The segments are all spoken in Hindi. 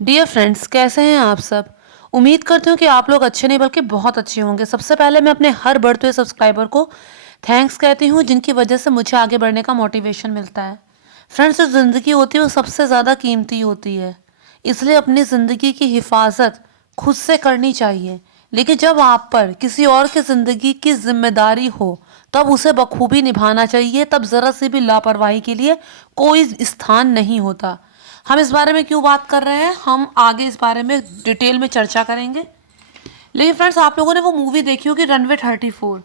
डियर फ्रेंड्स, कैसे हैं आप सब। उम्मीद करती हूँ कि आप लोग अच्छे नहीं बल्कि बहुत अच्छे होंगे। सबसे पहले मैं अपने हर बढ़ते हुए सब्सक्राइबर को थैंक्स कहती हूँ, जिनकी वजह से मुझे आगे बढ़ने का मोटिवेशन मिलता है। फ्रेंड्स, जो ज़िंदगी होती है वो सबसे ज़्यादा कीमती होती है, इसलिए अपनी ज़िंदगी की हिफाजत खुद से करनी चाहिए। लेकिन जब आप पर किसी और की ज़िंदगी की जिम्मेदारी हो तब उसे बखूबी निभाना चाहिए। तब ज़रा सी भी लापरवाही के लिए कोई स्थान नहीं होता। हम इस बारे में क्यों बात कर रहे हैं, हम आगे इस बारे में डिटेल में चर्चा करेंगे। लेकिन फ्रेंड्स, आप लोगों ने वो मूवी देखी होगी रनवे 34।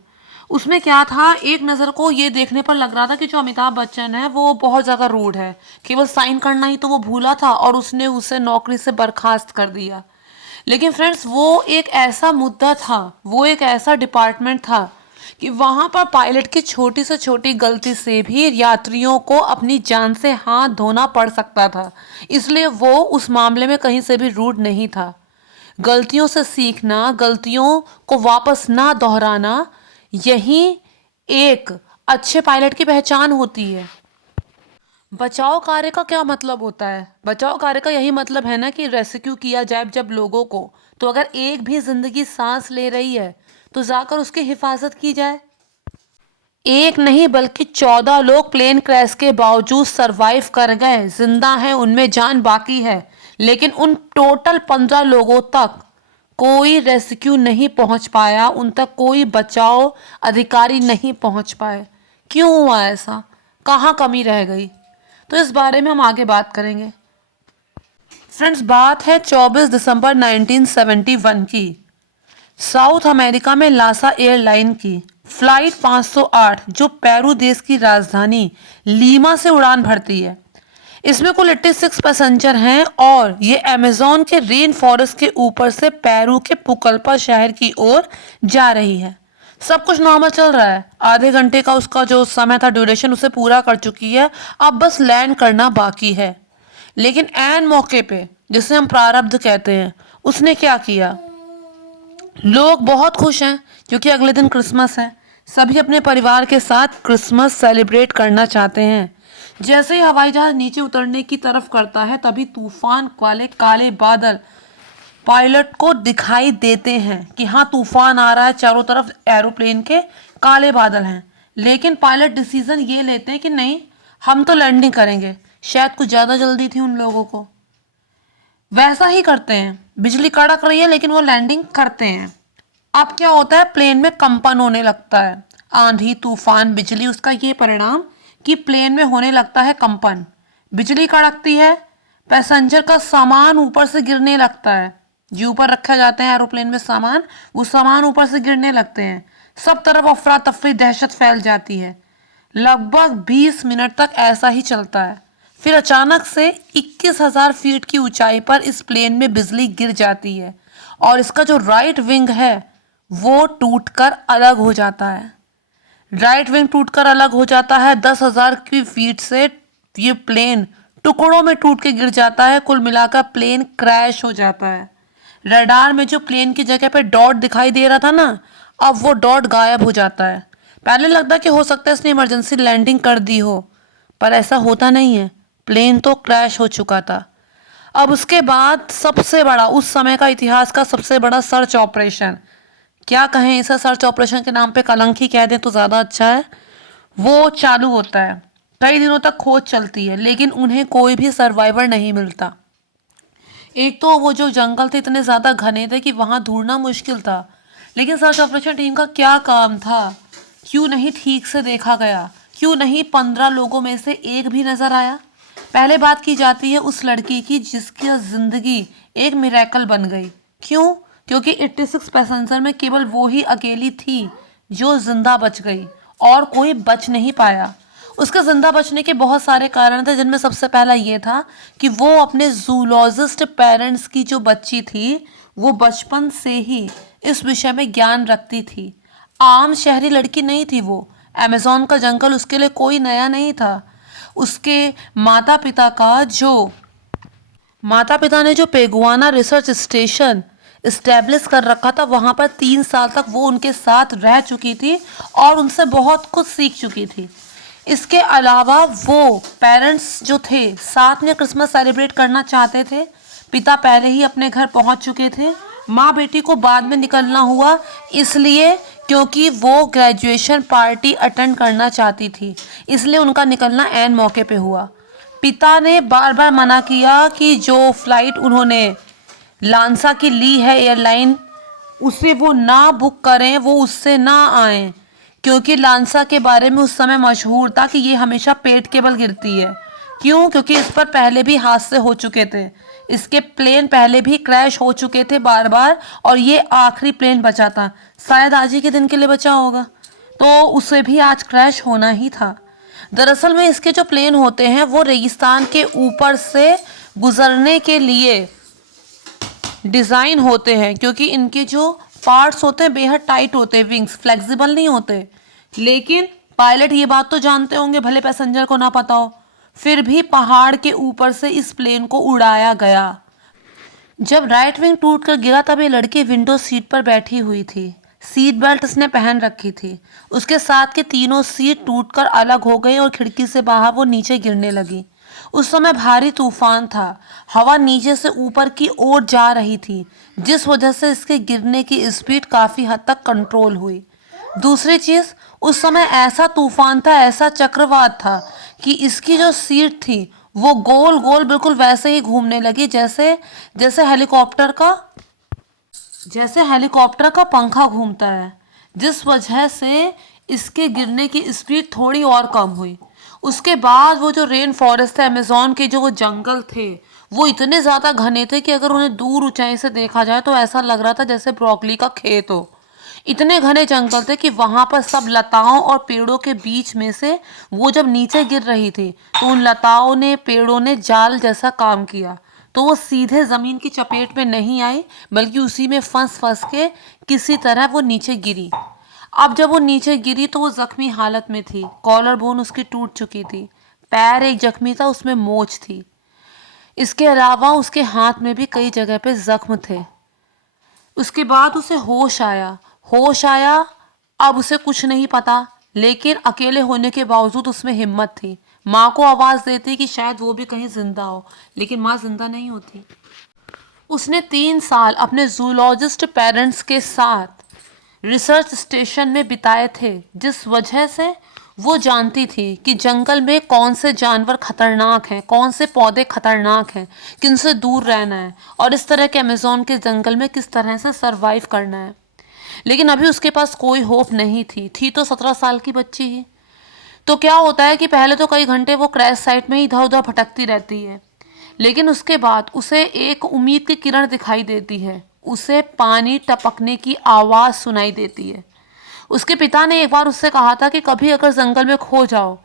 उसमें क्या था, एक नज़र को ये देखने पर लग रहा था कि जो अमिताभ बच्चन है वो बहुत ज़्यादा रूड है, केवल साइन करना ही तो वो भूला था और उसने उसे नौकरी से बर्खास्त कर दिया। लेकिन फ्रेंड्स, वो एक ऐसा मुद्दा था, वो एक ऐसा डिपार्टमेंट था कि वहां पर पायलट की छोटी से छोटी गलती से भी यात्रियों को अपनी जान से हाथ धोना पड़ सकता था। इसलिए वो उस मामले में कहीं से भी रूड नहीं था। गलतियों से सीखना, गलतियों को वापस ना दोहराना, यही एक अच्छे पायलट की पहचान होती है। बचाव कार्य का क्या मतलब होता है? बचाव कार्य का यही मतलब है ना कि रेस्क्यू किया जाए जब लोगों को, तो अगर एक भी जिंदगी सांस ले रही है तो जाकर उसकी हिफाजत की जाए। एक नहीं बल्कि 14 लोग प्लेन क्रैश के बावजूद सरवाइव कर गए, जिंदा हैं, उनमें जान बाकी है। लेकिन उन टोटल 15 लोगों तक कोई रेस्क्यू नहीं पहुंच पाया, उन तक कोई बचाव अधिकारी नहीं पहुंच पाए। क्यों हुआ ऐसा? कहाँ कमी रह गई? तो इस बारे में हम आगे बात करेंगे। फ्रेंड्स, बात है 24 दिसंबर 1971 की। साउथ अमेरिका में लासा एयरलाइन की फ्लाइट 508 जो पेरू देश की राजधानी लीमा से उड़ान भरती है। इसमें कुल 86 पैसेंजर हैं और ये अमेजोन के रेन फॉरेस्ट के ऊपर से पेरू के पुकल्पा शहर की ओर जा रही है। सब कुछ नॉर्मल चल रहा है। आधे घंटे का उसका जो समय था, ड्यूरेशन, उसे पूरा कर चुकी है। अब बस लैंड करना बाकी है। लेकिन ऐन मौके पे, जिसे हम प्रारब्ध कहते हैं, उसने क्या किया। लोग बहुत खुश हैं क्योंकि अगले दिन क्रिसमस है। सभी अपने परिवार के साथ क्रिसमस सेलिब्रेट करना चाहते हैं। जैसे ही हवाई जहाज नीचे उतरने की तरफ करता है तभी तूफान वाले काले बादल पायलट को दिखाई देते हैं कि हाँ, तूफान आ रहा है। चारों तरफ एरोप्लेन के काले बादल हैं। लेकिन पायलट डिसीजन ये लेते हैं कि नहीं, हम तो लैंडिंग करेंगे। शायद कुछ ज़्यादा जल्दी थी उन लोगों को। वैसा ही करते हैं। बिजली कड़क रही है लेकिन वो लैंडिंग करते हैं। अब क्या होता है, प्लेन में कंपन होने लगता है। आंधी, तूफान, बिजली, उसका ये परिणाम कि प्लेन में होने लगता है कंपन। बिजली कड़कती है, पैसेंजर का सामान ऊपर से गिरने लगता है। जो ऊपर रखा जाते हैं एरोप्लेन में सामान, वो सामान ऊपर से गिरने लगते हैं। सब तरफ अफरा तफरी, दहशत फैल जाती है। लगभग 20 मिनट तक ऐसा ही चलता है। फिर अचानक से 21,000 फीट की ऊंचाई पर इस प्लेन में बिजली गिर जाती है और इसका जो राइट विंग है वो टूटकर अलग हो जाता है। राइट विंग टूटकर अलग हो जाता है। 10,000 की फीट से ये प्लेन टुकड़ों में टूट के गिर जाता है। कुल मिलाकर प्लेन क्रैश हो जाता है। रडार में जो प्लेन की जगह पे डॉट दिखाई दे रहा था ना, अब वो डॉट गायब हो जाता है। पहले लगता कि हो सकता है इसने इमरजेंसी लैंडिंग कर दी हो, पर ऐसा होता नहीं है। प्लेन तो क्रैश हो चुका था। अब उसके बाद सबसे बड़ा, उस समय का इतिहास का सबसे बड़ा सर्च ऑपरेशन, क्या कहें इसे, सर्च ऑपरेशन के नाम पे कलंक ही कह दें तो ज़्यादा अच्छा है, वो चालू होता है। कई दिनों तक खोज चलती है लेकिन उन्हें कोई भी सर्वाइवर नहीं मिलता। एक तो वो जो जंगल थे इतने ज़्यादा घने थे कि वहाँ ढूंढना मुश्किल था। लेकिन सर्च ऑपरेशन टीम का क्या काम था? क्यों नहीं ठीक से देखा गया? क्यों नहीं 15 लोगों में से एक भी नजर आया? पहले बात की जाती है उस लड़की की जिसकी जिंदगी एक मिरेकल बन गई। क्यों? क्योंकि 86 पैसेंजर में केवल वो ही अकेली थी जो जिंदा बच गई और कोई बच नहीं पाया। उसके जिंदा बचने के बहुत सारे कारण थे, जिनमें सबसे पहला ये था कि वो अपने जूलॉजिस्ट पेरेंट्स की जो बच्ची थी वो बचपन से ही इस विषय में ज्ञान रखती थी। आम शहरी लड़की नहीं थी वो। अमेजोन का जंगल उसके लिए कोई नया नहीं था। उसके माता पिता ने जो पेगुआना रिसर्च स्टेशन इस्टेब्लिश कर रखा था, वहां पर 3 साल तक वो उनके साथ रह चुकी थी और उनसे बहुत कुछ सीख चुकी थी। इसके अलावा वो पेरेंट्स जो थे साथ में क्रिसमस सेलिब्रेट करना चाहते थे, पिता पहले ही अपने घर पहुंच चुके थे। माँ बेटी को बाद में निकलना हुआ, इसलिए क्योंकि वो ग्रेजुएशन पार्टी अटेंड करना चाहती थी, इसलिए उनका निकलना ऐन मौके पे हुआ। पिता ने बार बार मना किया कि जो फ्लाइट उन्होंने लांसा की ली है एयरलाइन, उसे वो ना बुक करें, वो उससे ना आएं, क्योंकि लांसा के बारे में उस समय मशहूर था कि ये हमेशा पेट के बल गिरती है। क्यों? क्योंकि इस पर पहले भी हादसे हो चुके थे, इसके प्लेन पहले भी क्रैश हो चुके थे बार बार, और ये आखिरी प्लेन बचा था, शायद आज ही के दिन के लिए बचा होगा, तो उसे भी आज क्रैश होना ही था। दरअसल में इसके जो प्लेन होते हैं वो रेगिस्तान के ऊपर से गुजरने के लिए डिज़ाइन होते हैं, क्योंकि इनके जो पार्ट्स होते हैं बेहद टाइट होते हैं, विंग्स फ्लेक्सिबल नहीं होते। लेकिन पायलट ये बात तो जानते होंगे, भले पैसेंजर को ना पता हो, फिर भी पहाड़ के ऊपर से इस प्लेन को उड़ाया गया। जब राइट विंग टूट कर गिरा तब ये लड़की विंडो सीट पर बैठी हुई थी। सीट बेल्ट उसने पहन रखी थी। उसके साथ के तीनों सीट टूटकर अलग हो गई और खिड़की से बाहर वो नीचे गिरने लगी। उस समय भारी तूफान था, हवा नीचे से ऊपर की ओर जा रही थी, जिस वजह से इसके गिरने की स्पीड काफ़ी हद तक कंट्रोल हुई। दूसरी चीज़, उस समय ऐसा तूफान था, ऐसा चक्रवात था कि इसकी जो सीट थी वो गोल गोल बिल्कुल वैसे ही घूमने लगी जैसे जैसे हेलीकॉप्टर का पंखा घूमता है, जिस वजह से इसके गिरने की स्पीड थोड़ी और कम हुई। उसके बाद वो जो रेन फॉरेस्ट है, अमेज़न के जो वो जंगल थे, वो इतने ज़्यादा घने थे कि अगर उन्हें दूर ऊंचाई से देखा जाए तो ऐसा लग रहा था जैसे ब्रोकली का खेत हो। इतने घने जंगल थे कि वहां पर सब लताओं और पेड़ों के बीच में से वो जब नीचे गिर रही थी तो उन लताओं ने, पेड़ों ने जाल जैसा काम किया, तो वो सीधे ज़मीन की चपेट में नहीं आई, बल्कि उसी में फंस फंस के किसी तरह वो नीचे गिरी। अब जब वो नीचे गिरी तो वो जख्मी हालत में थी, कॉलर बोन उसकी टूट चुकी थी, पैर एक जख्मी था, उसमें मोच थी। इसके अलावा उसके हाथ में भी कई जगह पे जख्म थे। उसके बाद उसे होश आया। अब उसे कुछ नहीं पता, लेकिन अकेले होने के बावजूद उसमें हिम्मत थी। माँ को आवाज़ देती कि शायद वो भी कहीं जिंदा हो, लेकिन माँ जिंदा नहीं होती। उसने 3 साल अपने जूलॉजिस्ट पेरेंट्स के साथ रिसर्च स्टेशन में बिताए थे, जिस वजह से वो जानती थी कि जंगल में कौन से जानवर खतरनाक हैं, कौन से पौधे खतरनाक हैं, किनसे दूर रहना है, और इस तरह के अमेज़न के जंगल में किस तरह से सरवाइव करना है। लेकिन अभी उसके पास कोई होप नहीं थी तो 17 साल की बच्ची ही। तो क्या होता है कि पहले तो कई घंटे वो क्रैश साइट में ही इधर उधर भटकती रहती है, लेकिन उसके बाद उसे एक उम्मीद की किरण दिखाई देती है। उसे पानी टपकने की आवाज़ सुनाई देती है। उसके पिता ने एक बार उससे कहा था कि कभी अगर जंगल में खो जाओ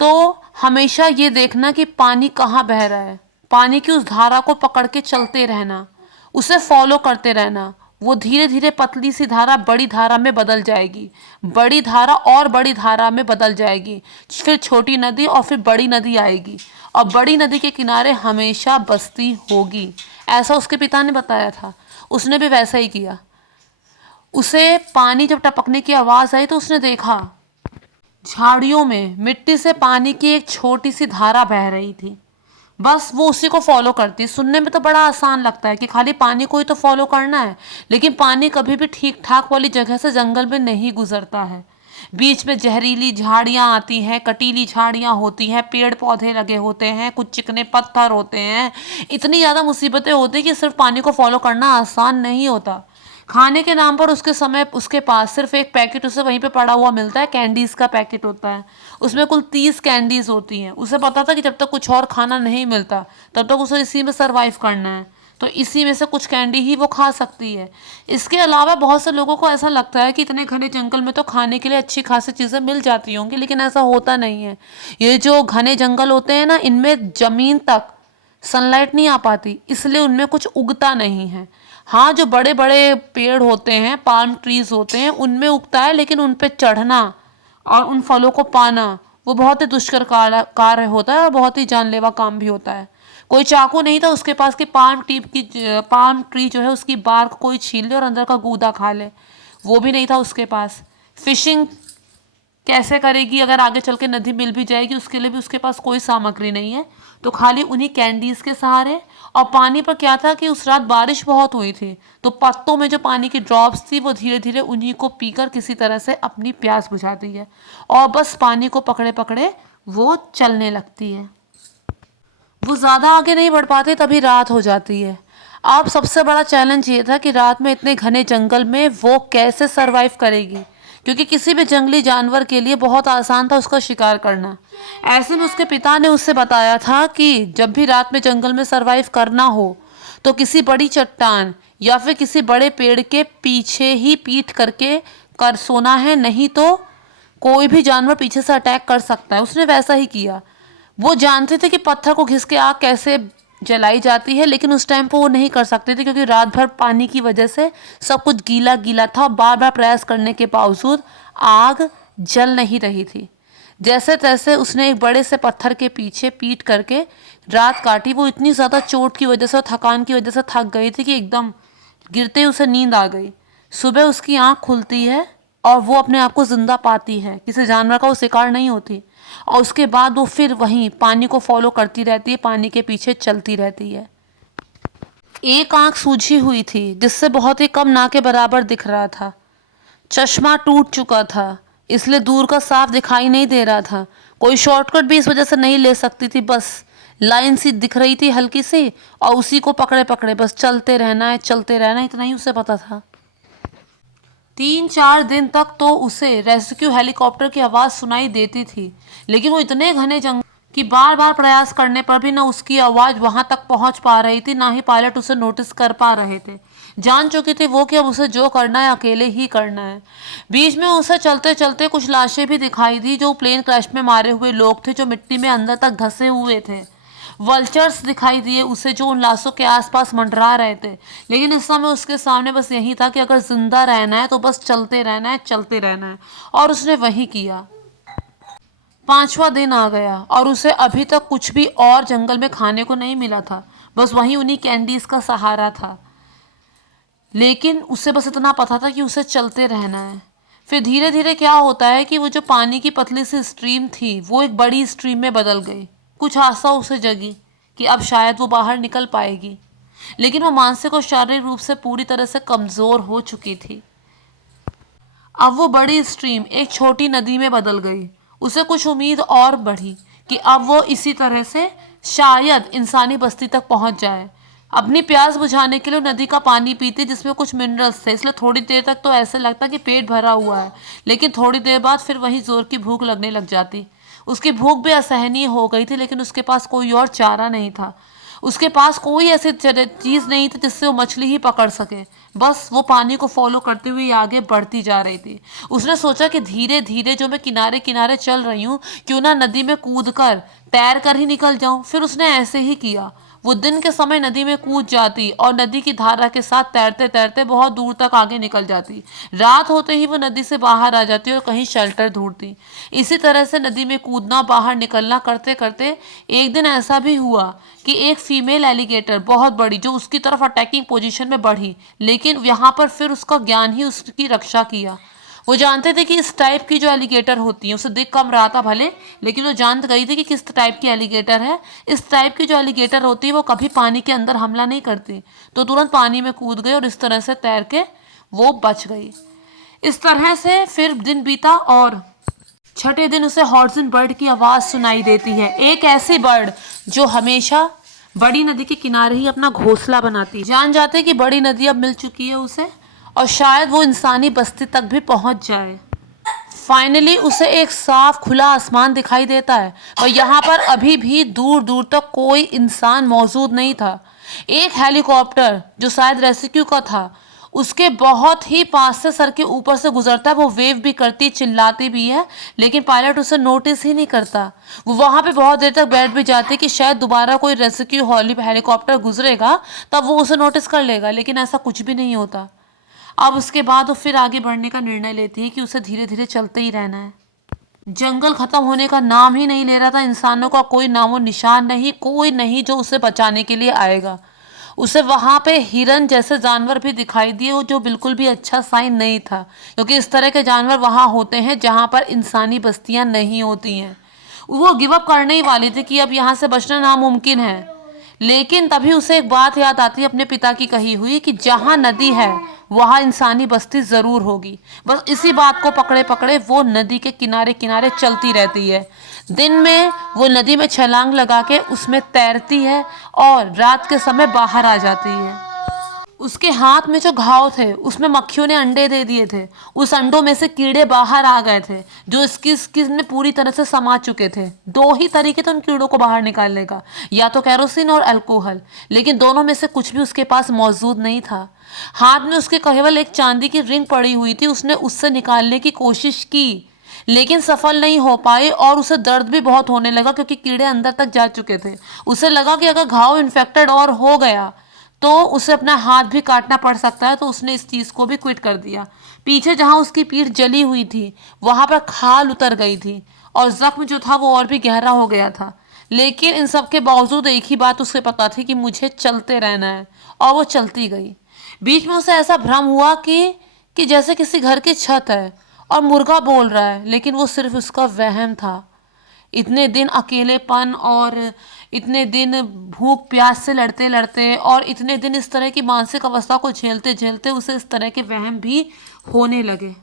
तो हमेशा ये देखना कि पानी कहाँ बह रहा है, पानी की उस धारा को पकड़ के चलते रहना, उसे फॉलो करते रहना। वो धीरे धीरे पतली सी धारा बड़ी धारा में बदल जाएगी, बड़ी धारा और बड़ी धारा में बदल जाएगी, फिर छोटी नदी और फिर बड़ी नदी आएगी, और बड़ी नदी के किनारे हमेशा बस्ती होगी। ऐसा उसके पिता ने बताया था। उसने भी वैसा ही किया। उसे पानी जब टपकने की आवाज़ आई तो उसने देखा झाड़ियों में मिट्टी से पानी की एक छोटी सी धारा बह रही थी। बस वो उसी को फॉलो करती। सुनने में तो बड़ा आसान लगता है कि खाली पानी को ही तो फॉलो करना है, लेकिन पानी कभी भी ठीक ठाक वाली जगह से जंगल में नहीं गुजरता है। बीच में जहरीली झाड़ियाँ आती हैं, कटीली झाड़ियाँ होती हैं, पेड़ पौधे लगे होते हैं, कुछ चिकने पत्थर होते हैं, इतनी ज़्यादा मुसीबतें होती हैं कि सिर्फ पानी को फॉलो करना आसान नहीं होता। खाने के नाम पर उसके पास सिर्फ एक पैकेट उसे वहीं पे पड़ा हुआ मिलता है, कैंडीज़ का पैकेट होता है, उसमें कुल 30 कैंडीज़ होती हैं। उसे पता था कि जब तक कुछ और खाना नहीं मिलता तब तक उसे इसी में सरवाइव करना है, तो इसी में से कुछ कैंडी ही वो खा सकती है। इसके अलावा बहुत से लोगों को ऐसा लगता है कि इतने घने जंगल में तो खाने के लिए अच्छी खासी चीज़ें मिल जाती होंगी, लेकिन ऐसा होता नहीं है। ये जो घने जंगल होते हैं ना, इनमें ज़मीन तक सनलाइट नहीं आ पाती, इसलिए उनमें कुछ उगता नहीं है। हाँ, जो बड़े बड़े पेड़ होते हैं, पाल्म ट्रीज होते हैं, उनमें उगता है, लेकिन उन पे चढ़ना और उन फलों को पाना वो बहुत ही दुष्कर कार्य होता है और बहुत ही जानलेवा काम भी होता है। कोई चाकू नहीं था उसके पास कि पाल्म ट्री जो है उसकी बार्क कोई छील ले और अंदर का गूदा खा ले, वो भी नहीं था उसके पास। फिशिंग कैसे करेगी अगर आगे चल के नदी मिल भी जाएगी, उसके लिए भी उसके पास कोई सामग्री नहीं है। तो खाली उन्हीं कैंडीज़ के सहारे और पानी पर क्या था कि उस रात बारिश बहुत हुई थी, तो पत्तों में जो पानी की ड्रॉप्स थी वो धीरे धीरे उन्हीं को पीकर किसी तरह से अपनी प्यास बुझाती है और बस पानी को पकड़े पकड़े वो चलने लगती है। वो ज़्यादा आगे नहीं बढ़ पाते, तभी रात हो जाती है। अब सबसे बड़ा चैलेंज ये था कि रात में इतने घने जंगल में वो कैसे सरवाइव करेगी, क्योंकि किसी भी जंगली जानवर के लिए बहुत आसान था उसका शिकार करना। ऐसे में उसके पिता ने उससे बताया था कि जब भी रात में जंगल में सरवाइव करना हो तो किसी बड़ी चट्टान या फिर किसी बड़े पेड़ के पीछे ही पीठ करके कर सोना है, नहीं तो कोई भी जानवर पीछे से अटैक कर सकता है। उसने वैसा ही किया। वो जानते थे कि पत्थर को घिस के आग कैसे जलाई जाती है, लेकिन उस टाइम पर वो नहीं कर सकते थे क्योंकि रात भर पानी की वजह से सब कुछ गीला गीला था और बार बार प्रयास करने के बावजूद आग जल नहीं रही थी। जैसे तैसे उसने एक बड़े से पत्थर के पीछे पीट करके रात काटी। वो इतनी ज़्यादा चोट की वजह से और थकान की वजह से थक गई थी कि एकदम गिरते ही उसे नींद आ गई। सुबह उसकी आँख खुलती है और वो अपने आप को जिंदा पाती है, किसी जानवर का वो शिकार नहीं होती। और उसके बाद वो फिर वहीं पानी को फॉलो करती रहती है, पानी के पीछे चलती रहती है। एक आंख सूजी हुई थी जिससे बहुत ही कम ना के बराबर दिख रहा था। चश्मा टूट चुका था, इसलिए दूर का साफ दिखाई नहीं दे रहा था। कोई शॉर्टकट भी इस वजह से नहीं ले सकती थी, बस लाइन सी दिख रही थी हल्की सी और उसी को पकड़े पकड़े बस चलते रहना है, चलते रहना है, इतना ही उसे पता था। 3-4 दिन तक तो उसे रेस्क्यू हेलीकॉप्टर की आवाज़ सुनाई देती थी, लेकिन वो इतने घने जंगल कि बार बार प्रयास करने पर भी ना उसकी आवाज़ वहां तक पहुंच पा रही थी, ना ही पायलट उसे नोटिस कर पा रहे थे। जान चुकी थी वो कि अब उसे जो करना है अकेले ही करना है। बीच में उसे चलते चलते कुछ लाशें भी दिखाई दी जो प्लेन क्रैश में मारे हुए लोग थे, जो मिट्टी में अंदर तक धंसे हुए थे। वल्चर्स दिखाई दिए उसे जो उन लाशों के आसपास मंडरा रहे थे, लेकिन इस समय उसके सामने बस यही था कि अगर जिंदा रहना है तो बस चलते रहना है, चलते रहना है, और उसने वही किया। 5वां दिन आ गया और उसे अभी तक कुछ भी और जंगल में खाने को नहीं मिला था, बस वही उन्हीं कैंडीज का सहारा था। लेकिन उसे बस इतना पता था कि उसे चलते रहना है। फिर धीरे धीरे क्या होता है कि वो जो पानी की पतली सी स्ट्रीम थी वो एक बड़ी स्ट्रीम में बदल गई। कुछ आशा उसे जगी कि अब शायद वो बाहर निकल पाएगी, लेकिन वो मानसिक और शारीरिक रूप से पूरी तरह से कमज़ोर हो चुकी थी। अब वो बड़ी स्ट्रीम एक छोटी नदी में बदल गई। उसे कुछ उम्मीद और बढ़ी कि अब वो इसी तरह से शायद इंसानी बस्ती तक पहुंच जाए। अपनी प्यास बुझाने के लिए नदी का पानी पीती जिसमें कुछ मिनरल्स थे, इसलिए थोड़ी देर तक तो ऐसे लगता कि पेट भरा हुआ है, लेकिन थोड़ी देर बाद फिर वही जोर की भूख लगने लग जाती। उसकी भूख भी असहनीय हो गई थी, लेकिन उसके पास कोई और चारा नहीं था। उसके पास कोई ऐसी चीज़ नहीं थी जिससे वो मछली ही पकड़ सके। बस वो पानी को फॉलो करते हुए आगे बढ़ती जा रही थी। उसने सोचा कि धीरे धीरे जो मैं किनारे किनारे चल रही हूँ, क्यों ना नदी में कूद कर तैर कर ही निकल जाऊँ। फिर उसने ऐसे ही किया। वो दिन के समय नदी में कूद जाती और नदी की धारा के साथ तैरते तैरते बहुत दूर तक आगे निकल जाती। रात होते ही वो नदी से बाहर आ जाती और कहीं शेल्टर ढूंढती। इसी तरह से नदी में कूदना, बाहर निकलना करते करते एक दिन ऐसा भी हुआ कि एक फीमेल एलिगेटर बहुत बड़ी जो उसकी तरफ अटैकिंग पोजीशन में बढ़ी, लेकिन यहाँ पर फिर उसका ज्ञान ही उसकी रक्षा किया। वो जानते थे कि इस टाइप की जो एलिगेटर होती है, उसे दिख कम रहा था भले, लेकिन वो जान गई थी कि किस टाइप की एलिगेटर है। इस टाइप की जो एलिगेटर होती है वो कभी पानी के अंदर हमला नहीं करती, तो तुरंत पानी में कूद गई और इस तरह से तैर के वो बच गई। इस तरह से फिर दिन बीता और छठे दिन उसे हॉर्सन बर्ड की आवाज़ सुनाई देती है। एक ऐसी बर्ड जो हमेशा बड़ी नदी के किनारे ही अपना घोंसला बनाती। जान जाते कि बड़ी नदी अब मिल चुकी है उसे और शायद वो इंसानी बस्ती तक भी पहुंच जाए। फाइनली उसे एक साफ खुला आसमान दिखाई देता है और यहाँ पर अभी भी दूर दूर तक कोई इंसान मौजूद नहीं था। एक हेलीकॉप्टर जो शायद रेस्क्यू का था उसके बहुत ही पास से सर के ऊपर से गुजरता है। वो वेव भी करती, चिल्लाती भी है, लेकिन पायलट उसे नोटिस ही नहीं करता। वो वहाँ पे बहुत देर तक बैठ भी जाती कि शायद दोबारा कोई रेस्क्यू हेलीकॉप्टर गुजरेगा तब वो उसे नोटिस कर लेगा, लेकिन ऐसा कुछ भी नहीं होता। अब उसके बाद वो फिर आगे बढ़ने का निर्णय लेती है कि उसे धीरे धीरे चलते ही रहना है। जंगल खत्म होने का नाम ही नहीं ले रहा था। इंसानों का कोई नामो निशान नहीं, कोई नहीं जो उसे बचाने के लिए आएगा। उसे वहाँ पे हिरन जैसे जानवर भी दिखाई दिए जो बिल्कुल भी अच्छा साइन नहीं था, क्योंकि इस तरह के जानवर वहाँ होते हैं जहाँ पर इंसानी बस्तियाँ नहीं होती हैं। वो गिव अप करने ही वाली थी कि अब यहाँ से बचना नामुमकिन है, लेकिन तभी उसे एक बात याद आती है अपने पिता की कही हुई कि जहाँ नदी है वहाँ इंसानी बस्ती जरूर होगी। बस इसी बात को पकड़े पकड़े वो नदी के किनारे किनारे चलती रहती है। दिन में वो नदी में छलांग लगा के उसमें तैरती है और रात के समय बाहर आ जाती है। उसके हाथ में जो घाव थे उसमें मक्खियों ने अंडे दे दिए थे। उस अंडों में से कीड़े बाहर आ गए थे जो इसकी स्किन में पूरी तरह से समा चुके थे। दो ही तरीके थे उन कीड़ों को बाहर निकालने का, या तो केरोसिन और अल्कोहल, लेकिन दोनों में से कुछ भी उसके पास मौजूद नहीं था। हाथ में उसके केवल एक चांदी की रिंग पड़ी हुई थी। उसने उससे निकालने की कोशिश की लेकिन सफल नहीं हो पाई और उसे दर्द भी बहुत होने लगा क्योंकि कीड़े अंदर तक जा चुके थे। उसे लगा कि अगर घाव इन्फेक्टेड और हो गया तो उसे अपना हाथ भी काटना पड़ सकता है, तो उसने इस चीज़ को भी क्विट कर दिया। पीछे जहाँ उसकी पीठ जली हुई थी वहाँ पर खाल उतर गई थी और जख्म जो था वो और भी गहरा हो गया था। लेकिन इन सब के बावजूद एक ही बात उसे पता थी कि मुझे चलते रहना है, और वो चलती गई। बीच में उसे ऐसा भ्रम हुआ कि जैसे किसी घर की छत है और मुर्गा बोल रहा है, लेकिन वो सिर्फ उसका वहम था। इतने दिन अकेलेपन और इतने दिन भूख प्यास से लड़ते लड़ते और इतने दिन इस तरह की मानसिक अवस्था को झेलते झेलते उसे इस तरह के वहम भी होने लगे।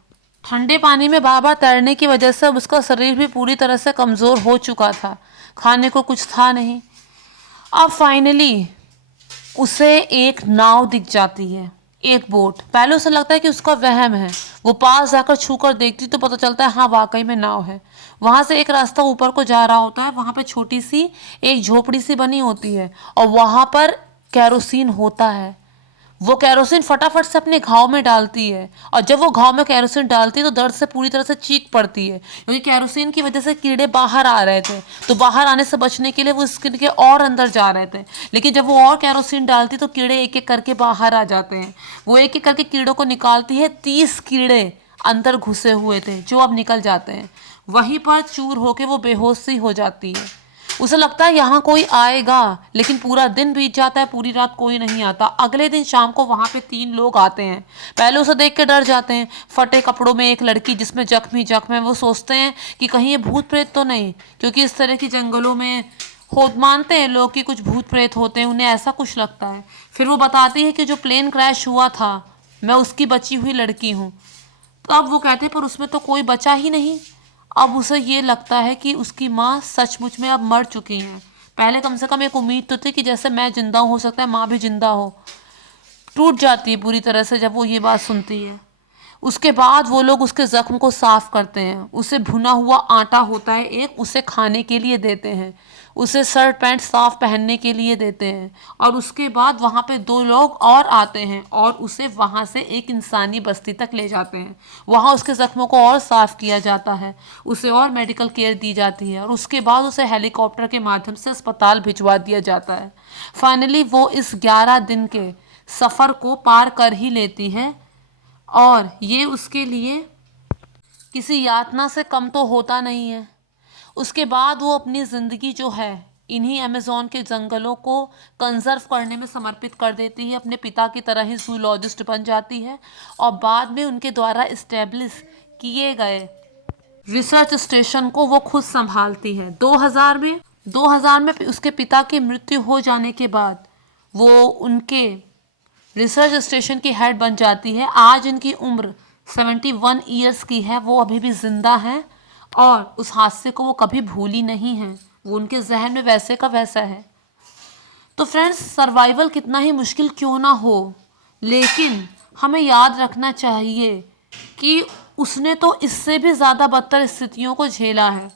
ठंडे पानी में बार बार तैरने की वजह से अब उसका शरीर भी पूरी तरह से कमज़ोर हो चुका था। खाने को कुछ था नहीं। अब फाइनली उसे एक नाव दिख जाती है, एक बोट। पहले उसे लगता है कि उसका वहम है। वो पास जाकर छूकर देखती तो पता चलता है हाँ वाकई में नाव है। वहां से एक रास्ता ऊपर को जा रहा होता है। वहां पे छोटी सी एक झोपड़ी सी बनी होती है और वहां पर केरोसिन होता है। वो केरोसिन फटाफट से अपने घाव में डालती है और जब वो घाव में केरोसिन डालती है तो दर्द से पूरी तरह से चीख पड़ती है क्योंकि केरोसिन की वजह से कीड़े बाहर आ रहे थे। तो बाहर आने से बचने के लिए वो स्किन के और अंदर जा रहे थे, लेकिन जब वो और केरोसिन डालती तो कीड़े एक एक करके बाहर आ जाते हैं। वो एक एक करके कीड़ों को निकालती है। 30 कीड़े अंदर घुसे हुए थे जो अब निकल जाते हैं। वहीं पर चूर होके वो बेहोश सी हो जाती है। उसे लगता है यहाँ कोई आएगा, लेकिन पूरा दिन बीत जाता है, पूरी रात कोई नहीं आता। अगले दिन शाम को वहाँ पे 3 लोग आते हैं। पहले उसे देख के डर जाते हैं। फटे कपड़ों में एक लड़की जिसमें जख्म है। वो सोचते हैं कि कहीं ये भूत प्रेत तो नहीं, क्योंकि इस तरह की जंगलों में मानते हैं लोग कि कुछ भूत प्रेत होते हैं, उन्हें ऐसा कुछ लगता है। फिर वो बताती है कि जो प्लेन क्रैश हुआ था मैं उसकी बची हुई लड़की हूँ। तो अब वो कहते हैं पर उसमें तो कोई बचा ही नहीं। अब उसे ये लगता है कि उसकी माँ सचमुच में अब मर चुकी हैं। पहले कम से कम एक उम्मीद तो थी कि जैसे मैं जिंदा हूँ, हो सकता है माँ भी जिंदा हो। टूट जाती है पूरी तरह से जब वो ये बात सुनती है। उसके बाद वो लोग उसके ज़ख्म को साफ़ करते हैं। उसे भुना हुआ आटा होता है एक, उसे खाने के लिए देते हैं। उसे शर्ट पैंट साफ पहनने के लिए देते हैं। और उसके बाद वहाँ पे 2 लोग और आते हैं और उसे वहाँ से एक इंसानी बस्ती तक ले जाते हैं। वहाँ उसके ज़ख्मों को और साफ़ किया जाता है, उसे और मेडिकल केयर दी जाती है और उसके बाद उसे हेलीकॉप्टर के माध्यम से अस्पताल भिजवा दिया जाता है। फाइनली वो इस 11 दिन के सफ़र को पार कर ही लेती है और ये उसके लिए किसी यातना से कम तो होता नहीं है। उसके बाद वो अपनी ज़िंदगी जो है इन्हीं अमेज़ॉन के जंगलों को कंजर्व करने में समर्पित कर देती है। अपने पिता की तरह ही जूलॉजिस्ट बन जाती है और बाद में उनके द्वारा इस्टेब्लिश किए गए रिसर्च स्टेशन को वो खुद संभालती है। 2000 में उसके पिता की मृत्यु हो जाने के बाद वो उनके रिसर्च स्टेशन की हेड बन जाती है। आज इनकी उम्र 71 ईयर्स की है। वो अभी भी जिंदा हैं और उस हादसे को वो कभी भूली नहीं हैं। वो उनके जहन में वैसे का वैसा है। तो फ्रेंड्स, सर्वाइवल कितना ही मुश्किल क्यों ना हो, लेकिन हमें याद रखना चाहिए कि उसने तो इससे भी ज़्यादा बदतर स्थितियों को झेला है।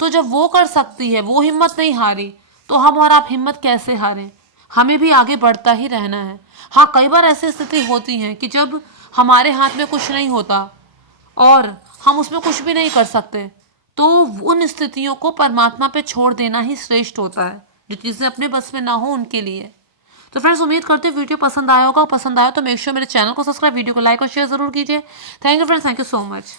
तो जब वो कर सकती है, वो हिम्मत नहीं हारी, तो हम और आप हिम्मत कैसे हारें। हमें भी आगे बढ़ता ही रहना है। हाँ, कई बार ऐसी स्थिति होती है कि जब हमारे हाथ में कुछ नहीं होता और हम उसमें कुछ भी नहीं कर सकते, तो उन स्थितियों को परमात्मा पे छोड़ देना ही श्रेष्ठ होता है। जो चीज़ें अपने बस में ना हो उनके लिए। तो फ्रेंड्स, उम्मीद करते हैं वीडियो पसंद आया होगा। पसंद आया तो मेक श्योर मेरे चैनल को सब्सक्राइब, वीडियो को लाइक और शेयर जरूर कीजिए। Thank you friends, thank you so much.